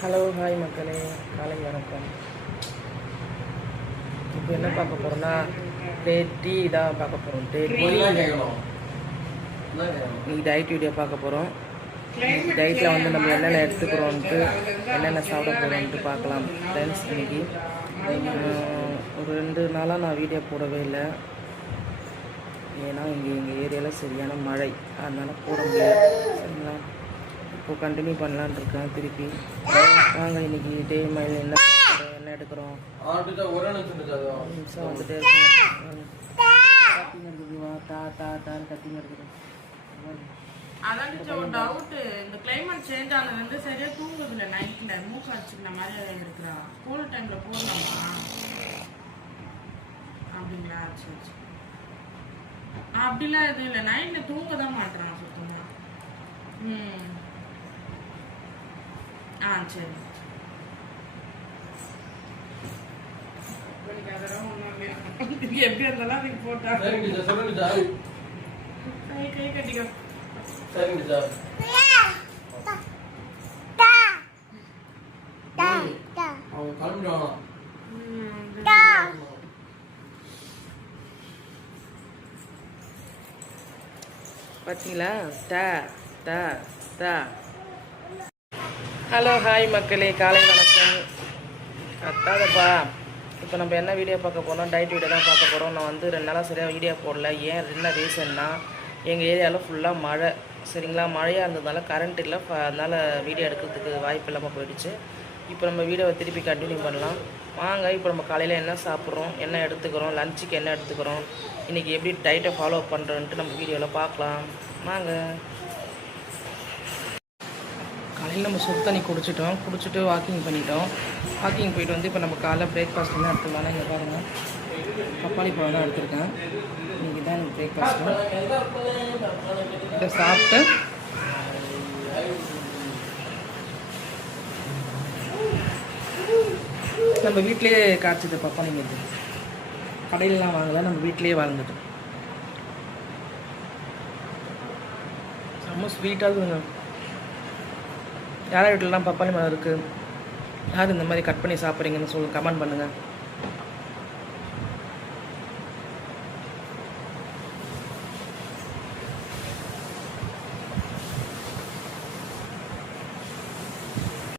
Hello hi மக்களே, காலை வணக்கம். இப்போ என்ன பார்க்க போகிறோம்னா டீ தான் பார்க்க போகிறோம். இன்னைக்கு டயட் வீடியோ பார்க்க போகிறோம். டயட்டில் வந்து நம்ம என்னென்ன எடுத்துக்கிறோன்ட்டு என்னென்ன சாப்பிட போகிறோன்ட்டு பார்க்கலாம் ஃப்ரெண்ட்ஸ். இன்னைக்கு ஒரு 2 நாளாக நான் வீடியோ போடவே இல்லை. ஏன்னா எங்கள் ஏரியாவில் சரியான மழை, அதனால் போட முடியல. சரிங்களா, இப்போது கண்டினியூ பண்ணலான் இருக்கேன் திருப்பி. வாங்க இன்னைக்கு டே மயில் என்ன என்ன எடுக்கிறோம் வந்துட்டே இருக்கோம். கத்திங்க எடுக்கிறோம். அதான் ஒரு டவுட், இந்த கிளைமேட் சேஞ்ச் ஆனது வந்து சரியா தூங்குது இல்லை, நைட்ல மூக்கு அடிச்சுக்கிற மாதிரி இருக்கிறா. ஸ்கூல் டைம்ல போடலாமா? அப்படிங்களா? சரி சரி. அப்படிலாம் எதுவும் இல்லை, நைட்ல தூங்க தான் மாட்டேறான் சுத்தமா. சரி. அதெல்லாம் ஒன்றும் இல்லையா, எப்படி இருந்தாலும் அதுக்கு போட்டா கை கட்டிக்கோ. பார்த்தீங்களா? ஹலோ ஹாய் மக்களே, காலை வணக்கம். கத்தாதப்பா. இப்போ நம்ம என்ன வீடியோ பார்க்க போகிறோம்? டயட் வீடியோ தான் பார்க்க போகிறோம். நான் வந்து 2 நாளாக சரியாக வீடியோ போடல. ஏன் என்ன ரீசன்னா, எங்கள் ஏரியாவில் ஃபுல்லாக மழை. சரிங்களா, மழையாக இருந்ததுனால கரண்ட் இல்லை, அதனால் வீடியோ எடுக்கிறதுக்கு வாய்ப்பு இல்லாமல் போயிடுச்சு. இப்போ நம்ம வீடியோவை திருப்பி கண்டினியூ பண்ணலாம் வாங்க. இப்போ நம்ம காலையில் என்ன சாப்பிட்றோம், என்ன எடுத்துக்கிறோம், லஞ்சுக்கு என்ன எடுத்துக்கிறோம், இன்றைக்கி எப்படி டயட்டை ஃபாலோ பண்ணுறோன்ட்டு நம்ம வீடியோவில் பார்க்கலாம் வாங்க. காலையில் நம்ம சுடு தண்ணி குடிச்சிட்டு வாக்கிங் பண்ணிட்டோம். வாக்கிங் போயிட்டு வந்து இப்போ நம்ம காலைல பிரேக்ஃபாஸ்ட் என்ன எடுத்துக்கலாம்னா, இங்கே பாருங்கள், பப்பாளி பழம் தான் எடுத்திருக்கேன். இன்றைக்கி தான் எனக்கு பிரேக்ஃபாஸ்ட்டு. இதை சாப்பிட்டு நம்ம வீட்டிலேயே காய்ச்சது பப்பாளிங்கிறது, கடையிலலாம் வாங்கலை, நம்ம வீட்டிலேயே வாழ்ந்துட்டு ரொம்ப ஸ்வீட்டாக இருக்குதுங்க. யார் வீட்டிலலாம் பப்பாளி மரம் இருக்குது, யார் இந்த மாதிரி கட் பண்ணி சாப்பிட்றீங்கன்னு கமெண்ட் பண்ணுங்கள்.